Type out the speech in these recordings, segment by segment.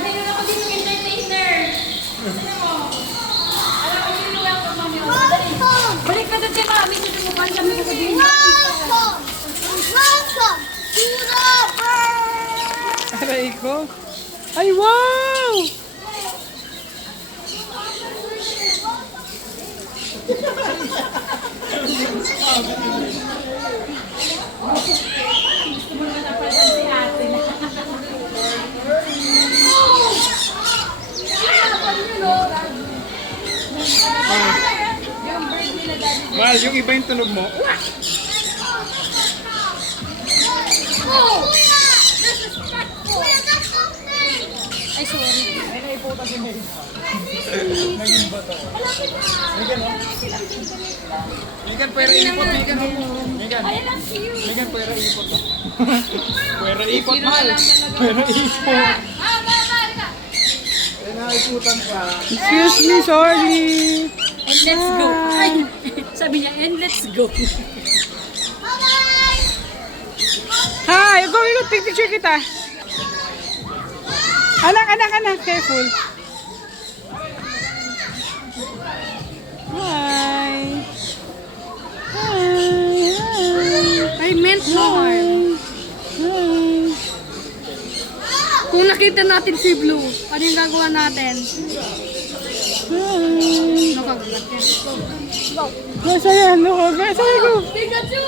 Mayroon ako dito entertainer. Alam ko sino welcome mami. Balik ka doon si mami. Sino mo pa kami sasabihin? Welcome to the bird. Aray ko. Ay, wow! Gusto mo na napasan si ate na. Yung bird nila daddy. Mahal, yung iba yung tunog mo. Kuya, that's something. Ay, sorry. Ay, naiputa si May. Naging bato. Megan, oh. Megan, pwera ipot, Megan. Megan. Ay, lang cute. Megan, pwera ipot, oh. Pwera ipot, mahal. Pwera ipot. Ay, naiputan pa. Excuse me, sorry. And let's go. Ay, sabi niya, and let's go. Hi, go, picture kita. Anak, careful. Hi. I meant no harm. Hi. Kung nakita natin si Blue, ano yung gagawa natin? Hi. Nakagulat yan. Masaya, no? Masaya ko. Pikachu!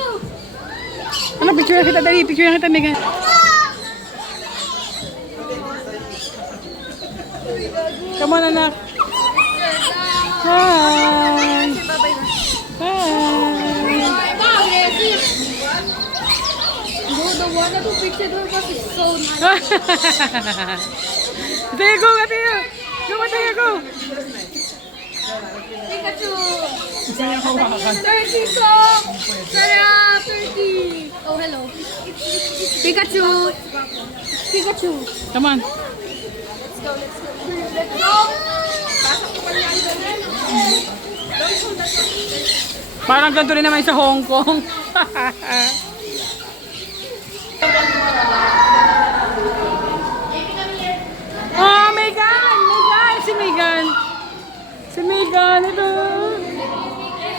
Ano, picture kita, dali. Picture kita, Megan. Come on, anak. Hi. Hi. No, the one who pictured her was so nice. There you go, Mateo. Go, Mateo, go. Pikachu! Gusto niya hawakan. Turkey song! Sarap! Turkey! Oh, hello. Pikachu! Pikachu! Come on. Let's go! Parang ganito rin naman sa Hong Kong. Oh, Megan! Megan! Si Megan! Si Megan! Ito!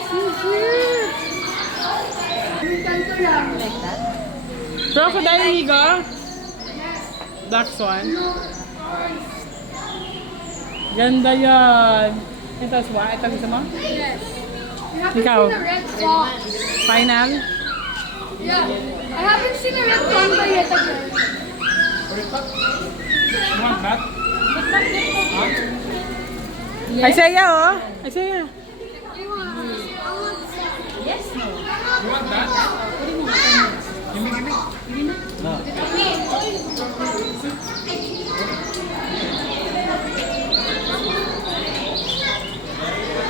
Si cute! Ganito lang. Crocodile Liga? Black Swan? Ganda yan! Ito, Swan? Ito gusto mo? Yes. You haven't Ikaw? seen a red fox. Final? Yeah. I haven't seen a red panda yet again. You want that? Isaiah, oh! Isaiah! Yes, no. You want that? Give me.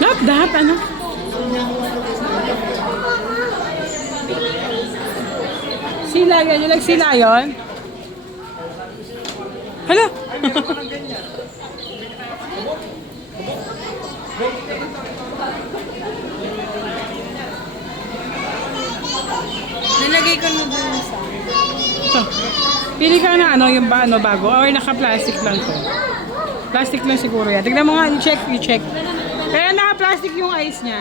Not that, ano? Sila yan, you like sila yun? Hala! Nilagay ko na dun sa... Ito. Pili ka na ano, yung ba, ano, bago or naka-plastic lang to. Plastic lang siguro yan. Tignan mo nga, i-check. Kaya naka-plastic yung ice niya.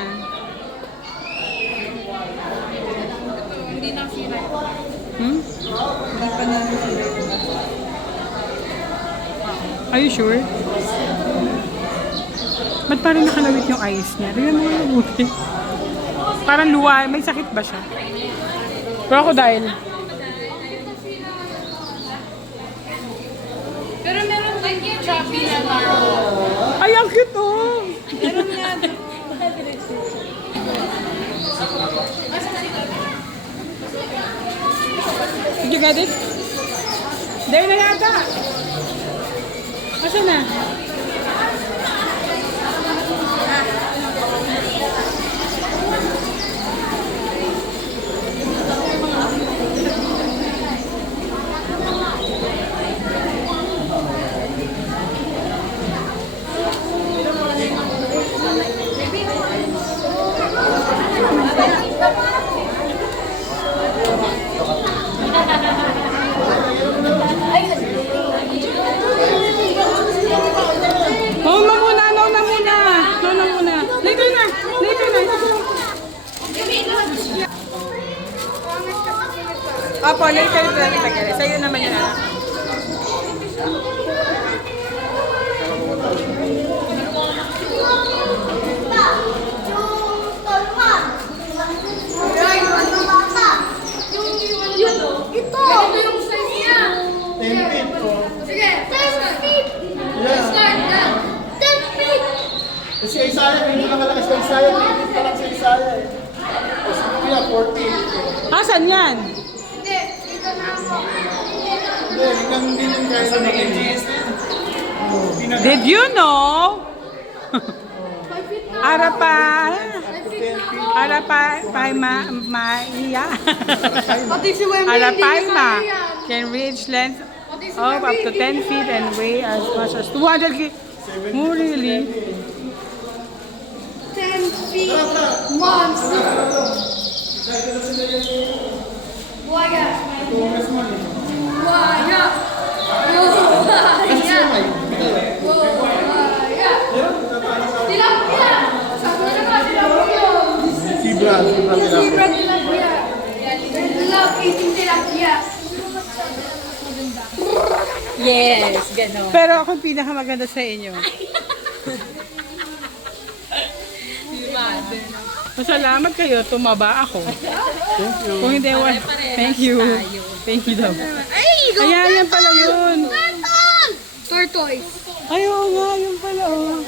Hindi na sila. Hmm? Hindi pa na sila. Are you sure? Ba't parang nakalawit yung ice niya? Tignan mo nga mabuti. Parang luwa. May sakit ba siya? Crocodile. Pero meron din yung choppy na narrow. Ay, ang cute oh! Meron nga. Did you get it? There na yata! Asan na? Alin kayo talaga? Sa'yo naman yun. Ito yung size niya. 10 feet po. Sige, 10 feet. Start na. 10 feet. Kasi kay Isaya, hindi lang kalaki sa Isaya. 10 feet pa lang sa Isaya eh. Kasi kuya, 14. Asan yan? Hindi, dito na ako. Hindi, hanggang hindi yung kaya sa mga GS na yan. Did you know? 5 feet na. Arapa. 5 feet na ako. Arapa. Maiya. Pati si Wembley, hindi Arapaima niya kaya yan. can reach length Pati si of up Wembley, to hindi 10 feet and weigh as much as 200 kg. Oh, really? 10 feet. Monster. Buaya. Buaya. Buaya. Tilapia. Sabi na nga, tilapia. Zebra nila. Zebra tilapia. Love eating tilapia. Yes, gano'n. Pero ako ang pinakamaganda sa inyo. Masalamat kayo, tumaba ako. Thank you. Kung hindi, thank you. Thank you daw. Ay, Ayan, yan pala yun. turtle. Tortoise. Ay, oo nga, yun pala. Oh.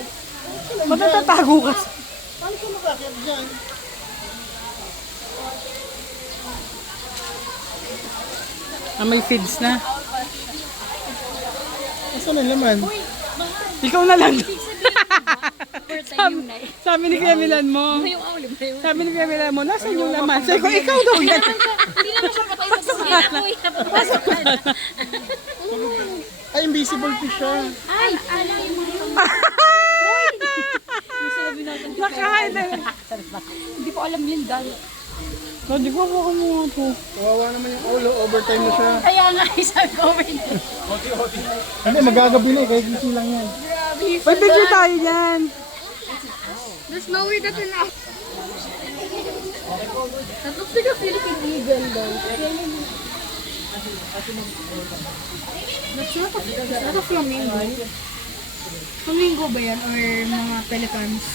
Matatatago ka. Paano ka makakit dyan? May feeds na. Asan ang laman? Ikaw na lang. Sabi, Sabi ni Kuya Milan mo. yung ulam na yun. Sabi ni Kuya Milan mo, nasa yung laman? Sabi ko, ikaw daw yan. Hindi naman siya kapay sa sasakyan. Ay, invisible fish siya. Ay, alam mo yun. Nakain na. Hindi ko alam yun, dahil. Hindi ko ako mo ito. Kawawa naman yung ulo. Overtime na siya. Kaya nga, isang comment. Hindi, magagabi na eh. Kahit gising lang yan. May picture tayo yan. There's no way that enough. That looks like a Philippine eagle though. That's not a flamingo. Flamingo ba yan? Or mga pelicans?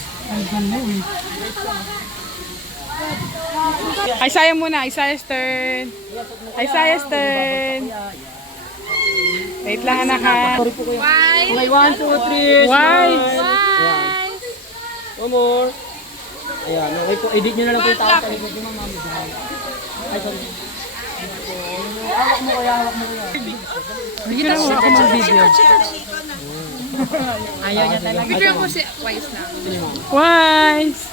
Isaiah muna. Isaiah's turn. Isaiah's turn. Wait lang, anak ha. Why? Okay, 1, 2, 3. Why? Why? No more. Ayan, okay po. Edit nyo na lang po yung tao sa likod ni Mama. Ay, sorry. Hawak mo kaya. Hindi na mo ako mag-video. Ayaw niya talaga. Bigyan ko si Wise na. Wise.